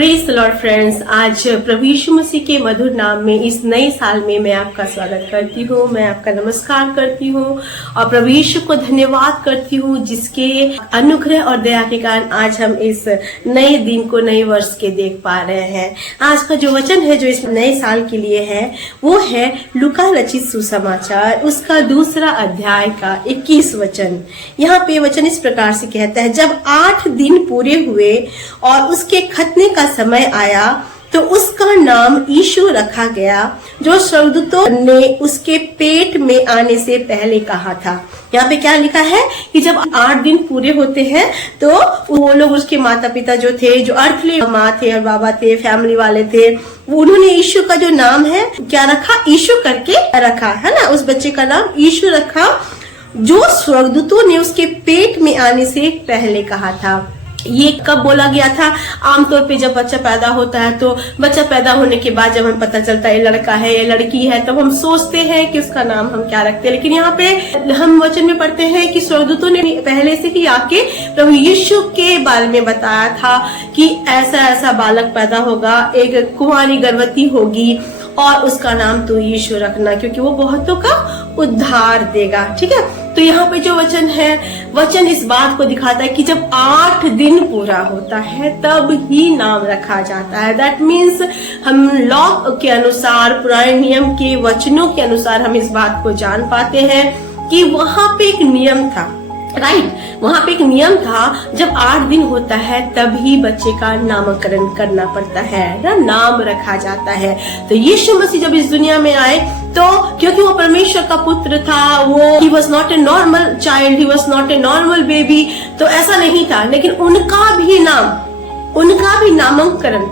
Praise the Lord friends, आज प्रभु यीशु मसीह के मधुर नाम में इस नए साल में मैं आपका स्वागत करती हूँ। मैं आपका नमस्कार करती हूँ और प्रभु यीशु को धन्यवाद करती हूँ जिसके अनुग्रह और दया के कारण आज हम इस नए दिन को, नए वर्ष के देख पा रहे हैं। आज का जो वचन है जो इस नए साल के लिए है वो है लूका रचित सुसमाचार, उसका 2 अध्याय का 21 वचन। यहाँ पे वचन इस प्रकार से कहता है, जब 8 दिन पूरे हुए और उसके खतने का समय आया तो उसका नाम यीशु रखा गया, जो स्वर्गदूतों ने उसके पेट में आने से पहले कहा था। यहाँ पे क्या लिखा है कि जब 8 दिन पूरे होते हैं तो वो लोग, उसके माता पिता जो थे, जो अर्थली माँ थे और बाबा थे, फैमिली वाले थे, उन्होंने यीशु का जो नाम है क्या रखा, यीशु करके रखा है ना। उस बच्चे का नाम यीशु रखा जो स्वर्गदूतों ने उसके पेट में आने से पहले कहा था। ये कब बोला गया था? आमतौर पे जब बच्चा पैदा होता है तो बच्चा पैदा होने के बाद जब हमें पता चलता है ये लड़का है ये लड़की है, तब हम सोचते हैं कि उसका नाम हम क्या रखते हैं। लेकिन यहाँ पे हम वचन में पढ़ते हैं कि स्वर्गदूतों ने पहले से ही आके प्रभु यीशु के बारे में बताया था कि ऐसा ऐसा बालक पैदा होगा, एक कुंवारी गर्भवती होगी और उसका नाम तो यीशु रखना, क्योंकि वो बहुतों का उद्धार देगा। ठीक है, तो यहाँ पे जो वचन है, वचन इस बात को दिखाता है कि जब 8 दिन पूरा होता है तब ही नाम रखा जाता है। दैट मीन्स हम लॉ के अनुसार, पुराने नियम के वचनों के अनुसार हम इस बात को जान पाते हैं कि वहां पे एक नियम था, राइट। वहां पे एक नियम था, जब 8 दिन होता है तभी बच्चे का नामकरण करना पड़ता है ना, नाम रखा जाता है। तो यीशु मसीह जब इस दुनिया में आए तो क्योंकि वो परमेश्वर का पुत्र था, वो he was not a normal child, he was not a normal baby, तो ऐसा नहीं था। लेकिन उनका भी नामकरण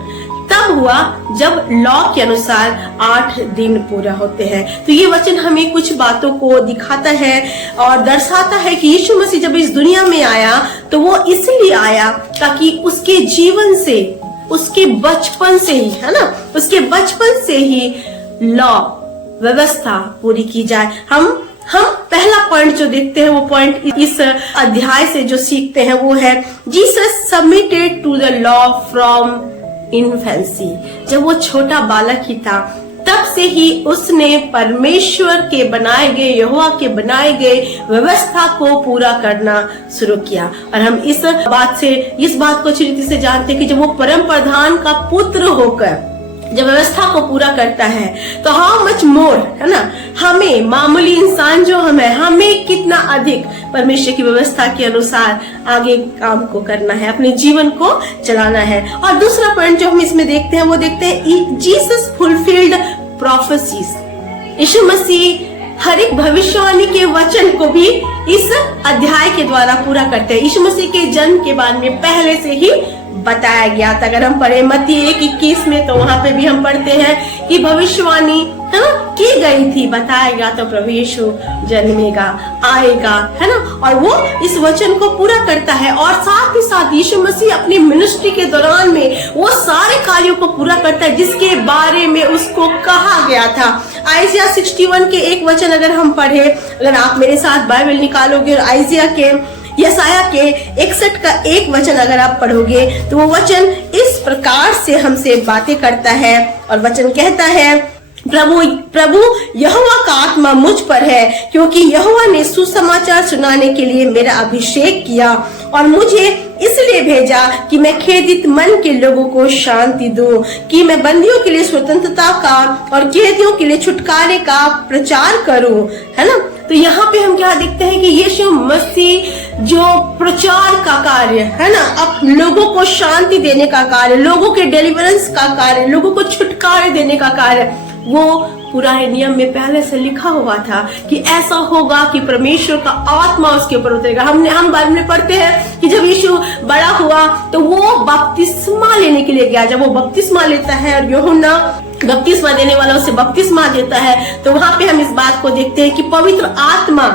तब हुआ जब लॉ के अनुसार 8 दिन पूरा होते हैं। तो ये वचन हमें कुछ बातों को दिखाता है और दर्शाता है कि यीशु मसीह जब इस दुनिया में आया तो वो इसलिए आया ताकि उसके जीवन से, उसके बचपन से ही, है ना, उसके बचपन से ही लॉ व्यवस्था पूरी की जाए। हम पहला पॉइंट जो देखते हैं, वो पॉइंट इस अध्याय से जो सीखते हैं वो है, Jesus submitted to the law from infancy. जब वो छोटा बालक ही था तब से ही उसने परमेश्वर के बनाए गए, यहोवा के बनाए गए व्यवस्था को पूरा करना शुरू किया। और हम इस बात को अच्छी रीति से जानते हैं कि जब वो परम प्रधान का पुत्र होकर जब व्यवस्था को पूरा करता है तो हाउ मच मोर, है ना, हमें मामूली इंसान जो हमें कितना अधिक परमेश्वर की व्यवस्था के अनुसार आगे काम को करना है, अपने जीवन को चलाना है। और दूसरा पॉइंट जो हम इसमें देखते हैं वो देखते हैं, जीसस फुलफिल्ड प्रोफेसीज। यीशु मसीह हर एक भविष्यवाणी के वचन को भी इस अध्याय के द्वारा पूरा करते हैं। यीशु मसीह के जन्म के बारे में पहले से ही बताया गया था। अगर हम पढ़े मत्ती 1:21 में तो वहां पे भी हम पढ़ते हैं कि भविष्यवाणी, है ना, की गई थी, बताया गया तो प्रभु यीशु जन्मेगा, आएगा, है ना, और वो इस वचन को पूरा करता है। और साथ ही साथ यीशु मसीह अपनी मिनिस्ट्री के दौरान में वो सारे कार्यों को पूरा करता है जिसके बारे में उसको कहा गया था। आइजिया 61 के एक वचन अगर हम पढ़े, अगर आप मेरे साथ बाइबल निकालोगे और आइजिया के, यसाया के 61 का एक वचन अगर आप पढ़ोगे तो वो वचन इस प्रकार से हमसे बातें करता है और वचन कहता है, प्रभु यहोवा का आत्मा मुझ पर है, क्योंकि यहोवा ने सुसमाचार सुनाने के लिए मेरा अभिषेक किया और मुझे इसलिए भेजा कि मैं खेदित मन के लोगों को शांति दूं, कि मैं बंदियों के लिए स्वतंत्रता का और कैदियों के लिए छुटकारे का प्रचार करूं, है ना। तो यहाँ पे हम क्या देखते हैं कि यीशु मसीह जो प्रचार का कार्य है ना, अब लोगों को शांति देने का कार्य, लोगों के डिलीवरेंस का कार्य, लोगों को छुटकारे देने का कार्य, वो पुराने नियम में पहले से लिखा हुआ था कि ऐसा होगा कि परमेश्वर का आत्मा उसके ऊपर उतरेगा। हम बाइबल में पढ़ते हैं कि जब यीशु बड़ा हुआ तो वो बपतिस्मा लेने के लिए गया। जब वो बपतिस्मा लेता है और यूहन्ना बपतिस्मा देने वाला उसे बपतिस्मा देता है, तो वहां पे हम इस बात को देखते हैं कि पवित्र आत्मा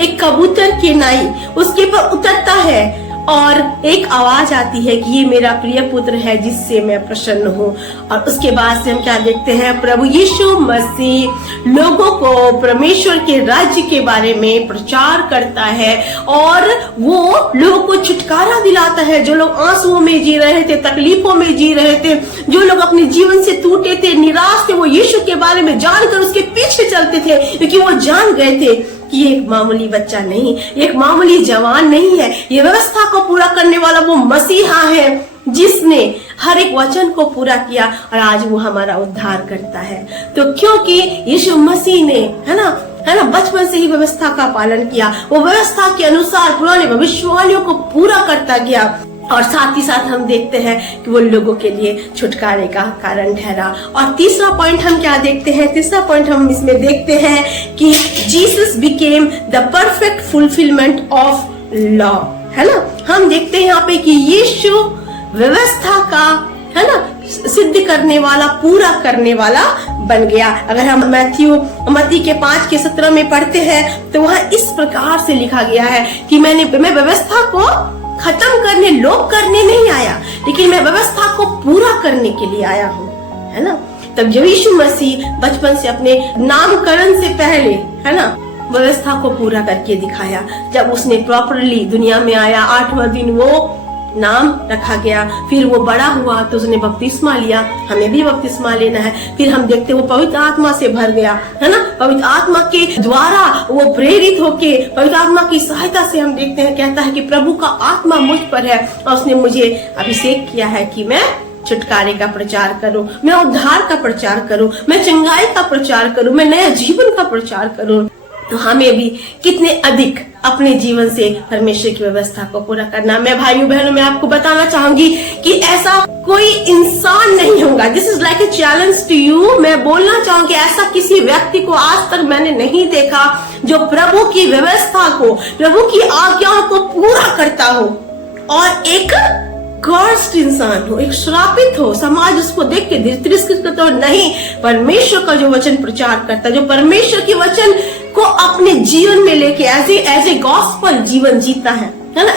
एक कबूतर की नाई उसके ऊपर उतरता है और एक आवाज आती है कि ये मेरा प्रिय पुत्र है जिससे मैं प्रसन्न हूँ। और उसके बाद से हम क्या देखते हैं, प्रभु यीशु मसीह लोगों को परमेश्वर के राज्य के बारे में प्रचार करता है और वो लोगों को छुटकारा दिलाता है। जो लोग आंसुओं में जी रहे थे, तकलीफों में जी रहे थे, जो लोग अपने जीवन से टूटे थे, निराश थे, वो यीशु के बारे में जानकर उसके पीछे चलते थे, क्योंकि वो जान गए थे कि ये एक मामूली बच्चा नहीं, एक मामूली जवान नहीं है, ये व्यवस्था को पूरा करने वाला वो मसीहा है जिसने हर एक वचन को पूरा किया और आज वो हमारा उद्धार करता है। तो क्योंकि यीशु मसीह ने है ना बचपन से ही व्यवस्था का पालन किया, वो व्यवस्था के अनुसार पुराने भविष्यवाणियों को पूरा करता गया और साथ ही साथ हम देखते हैं कि वो लोगों के लिए छुटकारे का कारण ठहरा। और तीसरा पॉइंट हम क्या देखते हैं, तीसरा पॉइंट हम इसमें देखते हैं कि Jesus became the perfect fulfilment of law, है ना। हम देखते हैं यहाँ पे कि यीशु व्यवस्था का है ना सिद्ध करने वाला, पूरा करने वाला बन गया। अगर हम मत्ती के 5:17 में पढ़ते हैं तो वहाँ इस प्रकार से लिखा गया है कि मैं व्यवस्था को खत्म करने, लोप करने नहीं आया, लेकिन मैं व्यवस्था को पूरा करने के लिए आया हूँ, है ना। तब जब यीशु मसीह बचपन से अपने नामकरण से पहले है ना व्यवस्था को पूरा करके दिखाया। जब उसने प्रॉपरली दुनिया में आया, 8वां दिन वो नाम रखा गया, फिर वो बड़ा हुआ तो उसने बपतिस्मा लिया, हमें भी बपतिस्मा लेना है। फिर हम देखते वो पवित्र आत्मा से भर गया, है ना। पवित्र आत्मा के द्वारा वो प्रेरित होके पवित्र आत्मा की सहायता से हम देखते हैं, कहता है कि प्रभु का आत्मा मुझ पर है और उसने मुझे अभिषेक किया है कि मैं छुटकारे का प्रचार करूं, मैं उद्धार का प्रचार करूं, मैं चंगाई का प्रचार करूं, मैं नया जीवन का प्रचार करूं। तो हमें भी कितने अधिक अपने जीवन से परमेश्वर की व्यवस्था को पूरा करना। मैं भाइयों बहनों में आपको बताना चाहूंगी कि ऐसा कोई इंसान नहीं होगा। This is like a challenge to you. मैं बोलना चाहूंगी ऐसा किसी व्यक्ति को आज तक मैंने नहीं देखा जो प्रभु की व्यवस्था को, प्रभु की आज्ञाओं को पूरा करता हो और एक कर्स्ड इंसान हो, एक श्रापित हो, समाज उसको देख के तिरस्कृत करता हो। नहीं, परमेश्वर का जो वचन प्रचार करता है, जो परमेश्वर के वचन को अपने जीवन में लेके एज ए गॉस्पेल जीवन जीता है ना,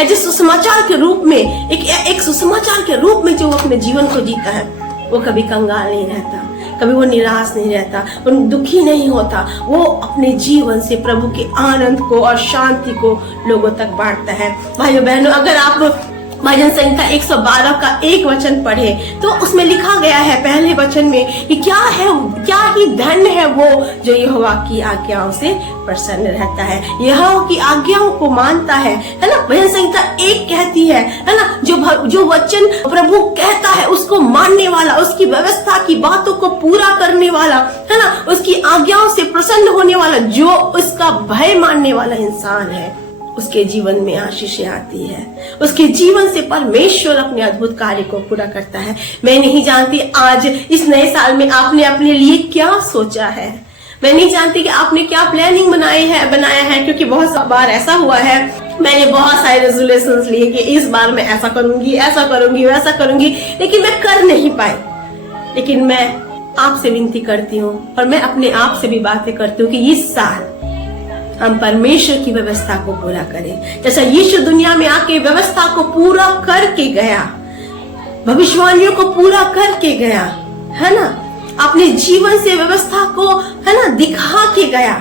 एज ए सुसमाचार के रूप में, एक सुसमाचार के रूप में जो अपने जीवन को जीता है, वो कभी कंगाल नहीं रहता, कभी वो निराश नहीं रहता, वो दुखी नहीं होता। वो अपने जीवन से प्रभु के आनंद को और शांति को लोगों तक बांटता है। भाइयों बहनों, अगर आप भजन संहिता 112 का एक वचन पढ़े तो उसमें लिखा गया है पहले वचन में कि क्या ही धन्य है वो जो यहोवा की आज्ञाओं से प्रसन्न रहता है, यहोवा की आज्ञाओं को मानता है ना। भजन संहिता 1 कहती है ना, जो वचन प्रभु कहता है उसको मानने वाला, उसकी व्यवस्था की बातों को पूरा करने वाला, है ना, उसकी आज्ञाओं से प्रसन्न होने वाला, जो उसका भय मानने वाला इंसान है, उसके जीवन में आशीषें आती है। उसके जीवन से परमेश्वर अपने अद्भुत कार्य को पूरा करता है। मैं नहीं जानती आज इस नए साल में आपने अपने लिए क्या सोचा है। मैं नहीं जानती कि आपने क्या प्लानिंग बनाया है, क्योंकि बहुत बार ऐसा हुआ है, मैंने बहुत सारे रेजोल्यूशंस लिए कि इस बार मैं ऐसा करूंगी, वैसा करूंगी, लेकिन मैं कर नहीं पाई। लेकिन मैं आपसे विनती करती हूँ और मैं अपने आप से भी बातें करती हूँ कि इस साल हम परमेश्वर की व्यवस्था को पूरा करें। जैसा यीशु दुनिया में आके व्यवस्था को पूरा करके गया, भविष्यवाणियों को पूरा करके गया, है ना, अपने जीवन से व्यवस्था को है ना दिखा के गया,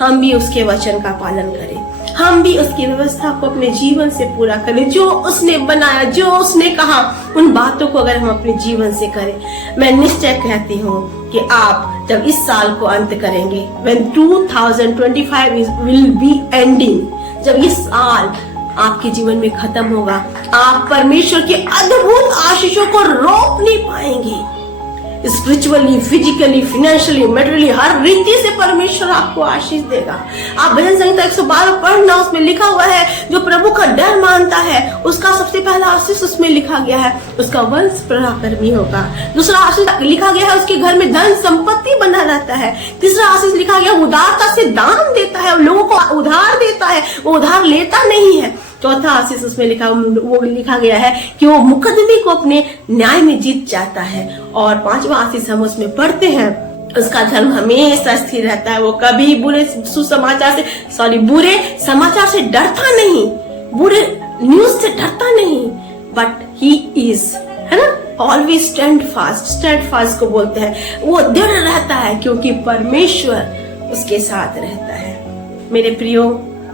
हम भी उसके वचन का पालन करें, हम भी उसकी व्यवस्था को अपने जीवन से पूरा करें। जो उसने बनाया, जो उसने कहा, उन बातों को अगर हम अपने जीवन से करें, मैं निश्चय कहती हूँ कि आप जब इस साल को अंत करेंगे, when 2025 will be ending, जब ये साल आपके जीवन में खत्म होगा, आप परमेश्वर के अद्भुत आशीषों को रोक नहीं पाएंगे। स्पिरिचुअली, फिजिकली, फाइनेंशियली, मेटेरियली, हर रीति से परमेश्वर आपको आशीष देगा। आप भजन संहिता 112 पढ़ना, उसमें लिखा हुआ है जो प्रभु का डर मानता है उसका सबसे पहला आशीष उसमें लिखा गया है, उसका वंश पराक्रमी होगा। दूसरा आशीष लिखा गया है, उसके घर में धन संपत्ति बना रहता है। तीसरा आशीष लिखा गया, उदारता से दान देता है, लोगों को उधार देता है, वो उधार लेता नहीं है। चौथा आशीष उसमें लिखा गया है कि वो मुकदमे को अपने न्याय में जीत जाता है। और पांचवा आशीष हम उसमें पढ़ते हैं, उसका धर्म हमेशा स्थिर रहता है, वो कभी बुरे समाचार से डरता नहीं, बुरे न्यूज से डरता नहीं, बट ही इज, है ना, ऑलवेज स्टैंड फास्ट को बोलते हैं, वो दृढ़ रहता है क्योंकि परमेश्वर उसके साथ रहता है। मेरे प्रियो,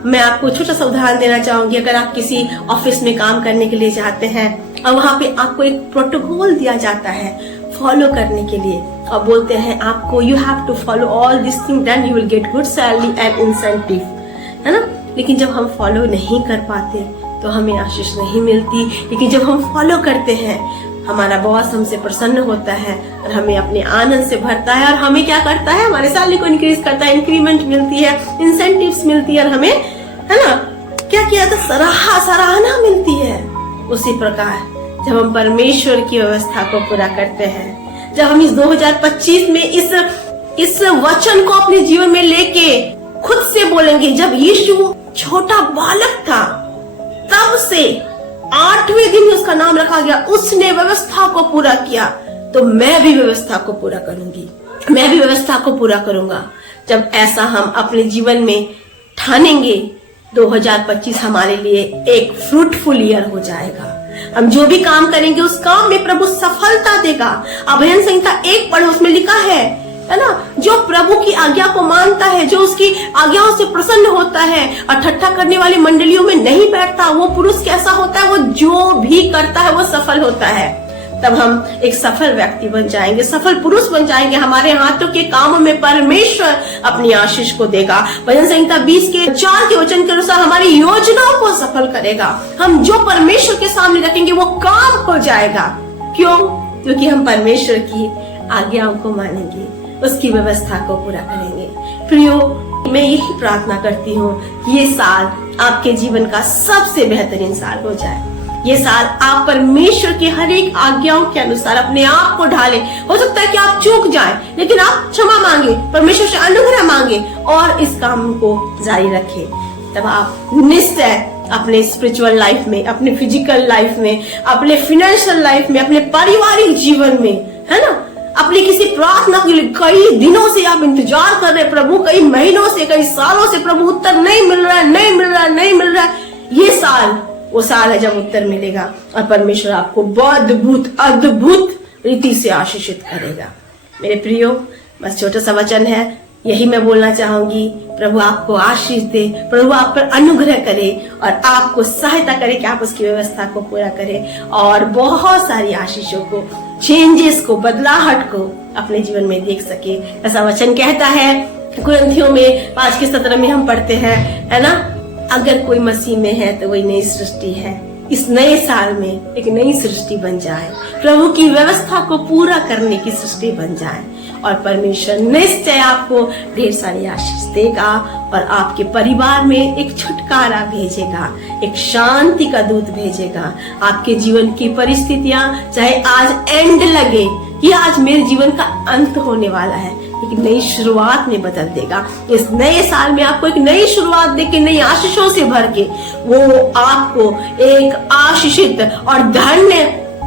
मैं आपको छोटा सा उदाहरण देना चाहूंगी। अगर आप किसी ऑफिस में काम करने के लिए जाते हैं और वहां पे आपको एक प्रोटोकॉल दिया जाता है फॉलो करने के लिए, और बोलते हैं आपको you have to follow all this thing then you will get good salary and incentive, है ना। लेकिन जब हम फॉलो नहीं कर पाते तो हमें आशीष नहीं मिलती। लेकिन जब हम फॉलो करते हैं, हमारा बॉस हमसे प्रसन्न होता है और हमें अपने आनंद से भरता है, और हमें क्या करता है, हमारे सैलरी को इंक्रीज करता है, इंक्रीमेंट मिलती है, इंसेंटिव्स मिलती है, और हमें, है ना, क्या किया था, सराहना मिलती है। उसी प्रकार जब हम परमेश्वर की व्यवस्था को पूरा करते हैं, जब हम इस 2025 में इस वचन को अपने जीवन में लेके खुद से बोलेंगे, जब यीशु छोटा बालक था तब से 8वें दिन उसका नाम रखा गया, उसने व्यवस्था को पूरा किया, तो मैं भी व्यवस्था को पूरा करूंगी, मैं भी व्यवस्था को पूरा करूंगा। जब ऐसा हम अपने जीवन में ठानेंगे, 2025 हमारे लिए एक फ्रूटफुल ईयर हो जाएगा। हम जो भी काम करेंगे उस काम में प्रभु सफलता देगा। अभयन संहिता 1 पढ़ो, उसमें लिखा है ना, जो प्रभु की आज्ञा को मानता है, जो उसकी आज्ञाओं से प्रसन्न होता है और ठट्ठा करने वाली मंडलियों में नहीं बैठता, वो पुरुष कैसा होता है, वो जो भी करता है वो सफल होता है। तब हम एक सफल व्यक्ति बन जाएंगे, सफल पुरुष बन जाएंगे। हमारे हाथों के कामों में परमेश्वर अपनी आशीष को देगा। भजन संहिता 20:4 के वचन के अनुसार हमारी योजनाओं को सफल करेगा। हम जो परमेश्वर के सामने रखेंगे वो काम हो जाएगा। क्यों? क्योंकि हम परमेश्वर की आज्ञाओं को मानेंगे, उसकी व्यवस्था को पूरा करेंगे। प्रियो, मैं यही प्रार्थना करती हूँ कि ये साल आपके जीवन का सबसे बेहतरीन साल हो जाए। ये साल आप परमेश्वर की हर एक आज्ञाओं के अनुसार अपने आप को ढालें। हो सकता है कि आप चूक जाएं, लेकिन आप क्षमा मांगे, परमेश्वर से अनुग्रह मांगे और इस काम को जारी रखें। तब आप निश्चय अपने स्पिरिचुअल लाइफ में, अपने फिजिकल लाइफ में, अपने फाइनेंशियल लाइफ में, अपने पारिवारिक जीवन में, है ना, अपनी किसी प्रार्थना के लिए कई दिनों से आप इंतजार कर रहे हैं, प्रभु कई महीनों से, कई सालों से, प्रभु उत्तर नहीं मिल रहा है। ये साल वो साल है जब उत्तर मिलेगा और परमेश्वर आपको बहुत अद्भुत रीति से आशीषित करेगा। मेरे प्रियो, बस छोटा सा वचन है, यही मैं बोलना चाहूंगी। प्रभु आपको आशीष दे, प्रभु आप पर अनुग्रह करे और आपको सहायता करे कि आप उसकी व्यवस्था को पूरा करें और बहुत सारी आशीषों को, चेंजेस को, बदलाहट को अपने जीवन में देख सके। ऐसा वचन कहता है कुरिन्थियों में 5:17 में हम पढ़ते हैं, है ना, अगर कोई मसीह में है तो वही नई सृष्टि है। इस नए साल में एक नई सृष्टि बन जाए, प्रभु की व्यवस्था को पूरा करने की सृष्टि बन जाए और परमेश्वर निश्चय आपको ढेर सारी आशीष देगा और आपके परिवार में एक छुटकारा भेजेगा, एक शांति का दूत भेजेगा। आपके जीवन की परिस्थितियां चाहे आज एंड लगे कि आज मेरे जीवन का अंत होने वाला है, एक नई शुरुआत में बदल देगा। इस नए साल में आपको एक नई शुरुआत देके, नई आशीषों से भर के वो आपको एक आशीषित और धन्य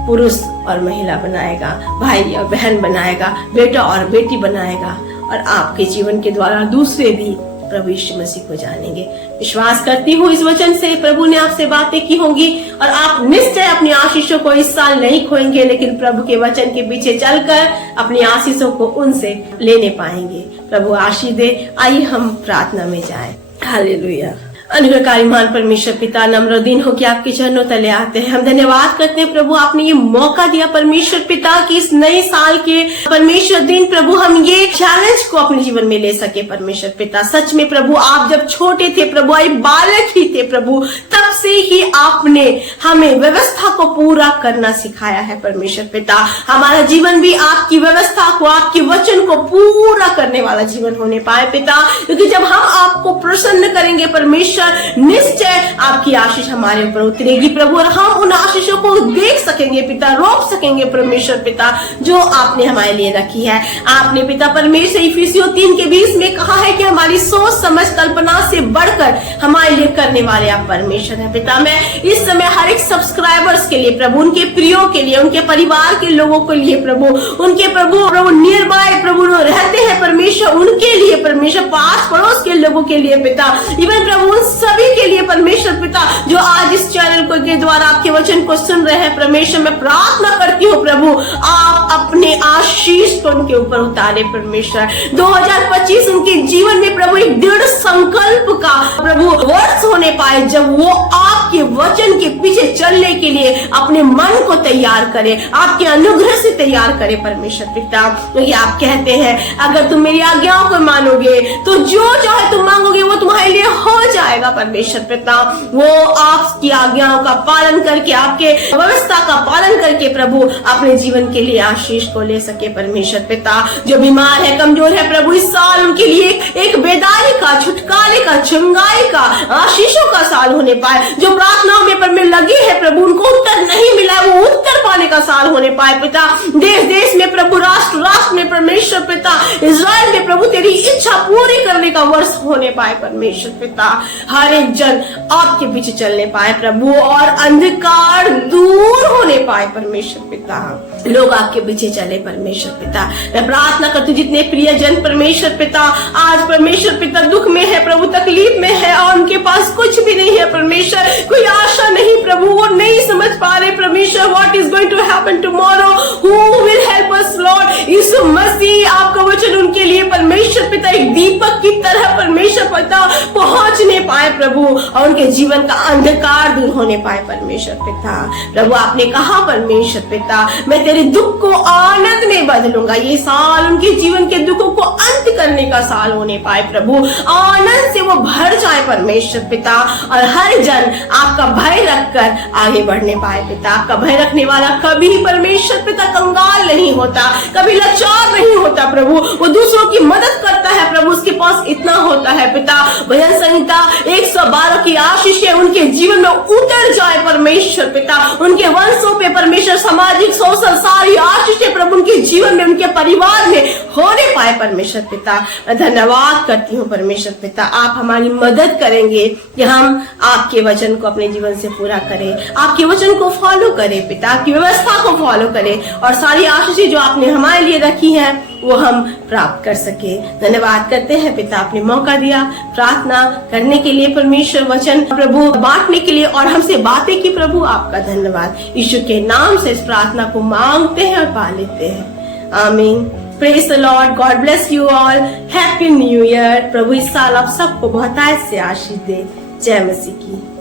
पुरुष और महिला बनाएगा, भाई और बहन बनाएगा, बेटा और बेटी बनाएगा और आपके जीवन के द्वारा दूसरे भी प्रभु यीशु मसीह को जानेंगे। विश्वास करती हूँ इस वचन से प्रभु ने आपसे बातें की होंगी और आप निश्चय अपनी आशीषों को इस साल नहीं खोएंगे, लेकिन प्रभु के वचन के पीछे चलकर अपनी आशीषों को उनसे लेने पाएंगे। प्रभु आशीष दे। आइए हम प्रार्थना में जाएं। हालेलुया। अनुग्रहकारी महान परमेश्वर पिता, नम्र दिन हो कि आपके चरणों तले आते हैं। हम धन्यवाद करते हैं प्रभु, आपने ये मौका दिया परमेश्वर पिता कि इस नए साल के परमेश्वर दिन प्रभु हम ये चैलेंज को अपने जीवन में ले सके। परमेश्वर पिता, सच में प्रभु आप जब छोटे थे प्रभु, आई बालक ही थे प्रभु, तब से ही आपने हमें व्यवस्था को पूरा करना सिखाया है। परमेश्वर पिता, हमारा जीवन भी आपकी व्यवस्था को, आपके वचन को पूरा करने वाला जीवन होने पाए पिता, क्योंकि जब हम आपको प्रसन्न करेंगे परमेश्वर, निश्चय आपकी आशीष हमारे ऊपर उतरेगी प्रभु और हम उन आशीषों को देख सकेंगे पिता, रोक सकेंगे परमेश्वर पिता, जो आपने हमारे लिए रखी है। आपने पिता परमेश्वर इफिसियों 3:20 में कहा है कि हमारी सोच समझ कल्पना से बढ़कर हमारे लिए करने वाले आप परमेश्वर हैं पिता। मैं इस समय हर एक सब्सक्राइबर्स के लिए प्रभु, उनके प्रियो के लिए, उनके परिवार के लोगों के लिए प्रभु, उनके प्रभु नियर बाय प्रभु रहते हैं परमेश्वर, उनके लिए परमेश्वर, पास पड़ोस के लोगों के लिए पिता, इवन प्रभु सभी के लिए परमेश्वर पिता जो आज इस चैनल को के द्वारा आपके वचन को सुन रहे हैं परमेश्वर, मैं प्रार्थना करती हूँ प्रभु आप अपने आशीष को उनके ऊपर उतारे परमेश्वर। 2025 उनके जीवन में प्रभु एक दृढ़ संकल्प का प्रभु वर्ष होने पाए, जब वो आपके वचन के पीछे चलने के लिए अपने मन को तैयार करे, आपके अनुग्रह से तैयार करे परमेश्वर पिता। क्योंकि आप कहते हैं अगर तुम मेरी आज्ञाओं को मानोगे तो जो चाहे तुम मांगोगे वो तुम्हारे लिए हो जाएगा परमेश्वर पिता। वो आपकी आज्ञाओं का पालन करके, आपके व्यवस्था का पालन करके प्रभु अपने जीवन के लिए आशीष को ले सके परमेश्वर पिता। जो बीमार है, कमजोर है प्रभु, इस साल उनके लिए एक बेदारी का, छुटकारे का, चंगाई का, आशीषों का साल होने पाए। जो प्रार्थनाओं में पर लगी है प्रभु, उनको उत्तर नहीं मिला, वो उत्तर पाने का साल होने पाए पिता। देश देश में प्रभु, राष्ट्र राष्ट्र में परमेश्वर पिता, इजराइल में प्रभु तेरी इच्छा पूरी करने का वर्ष होने पाए परमेश्वर पिता। हर एक जन आपके पीछे चलने पाए प्रभु और अंधकार दूर होने पाए परमेश्वर पिता। लोग आपके पीछे चले परमेश्वर पिता। मैं प्रार्थना करती हूँ जितने प्रिय जन परमेश्वर पिता आज परमेश्वर पिता दुख में है प्रभु, तकलीफ में है और उनके पास कुछ भी नहीं है परमेश्वर, कोई आशा नहीं प्रभु, वो नहीं समझ पा रहे परमेश्वर what is going to happen tomorrow, who will help us lord. Yeshu Masih आपका वचन उनके लिए परमेश्वर पिता एक दीपक की तरह परमेश्वर पिता पहुंचने पाए प्रभु और उनके जीवन का अंधकार दूर होने पाए परमेश्वर पिता। प्रभु आपने कहा परमेश्वर पिता मैं तेरे दुख को आनंद में बदलूंगा। ये साल उनके जीवन के दुखों को अंत करने का साल होने पाए प्रभु, आनंद से वो भर जाए परमेश्वर पिता और हर जन आपका भय रखकर आगे बढ़ने पाए पिता। आपका भय रखने वाला कभी परमेश्वर पिता कंगाल नहीं होता, कभी लाचार नहीं होता प्रभु, वो दूसरों की मदद करता है प्रभु, उसके पास इतना होता है पिता। भजन संहिता 112 की आशीष उनके जीवन में उतर जाए परमेश्वर पिता, उनके वंशों पे परमेश्वर, सामाजिक सोशल सारी आशीषें प्रभु उनके जीवन में, उनके परिवार में होने पाए परमेश्वर पिता। मैं धन्यवाद करती हूँ परमेश्वर पिता, आप हमारी मदद करेंगे कि हम आपके वचन को अपने जीवन से पूरा करें, आपके वचन को फॉलो करें पिता, आपकी व्यवस्था को फॉलो करें और सारी आशीषें जो आपने हमारे लिए रखी है वो हम प्राप्त कर सके। धन्यवाद करते हैं पिता, आपने मौका दिया प्रार्थना करने के लिए परमेश्वर, वचन प्रभु बांटने के लिए और हमसे बातें की प्रभु, आपका धन्यवाद। यीशु के नाम से इस प्रार्थना को मांगते हैं और पा लेते हैं, आमीन। Praise the lord, God bless you all, happy new year. प्रभु इस साल आप सबको बहुतायत से आशीष दे। जय मसीह की।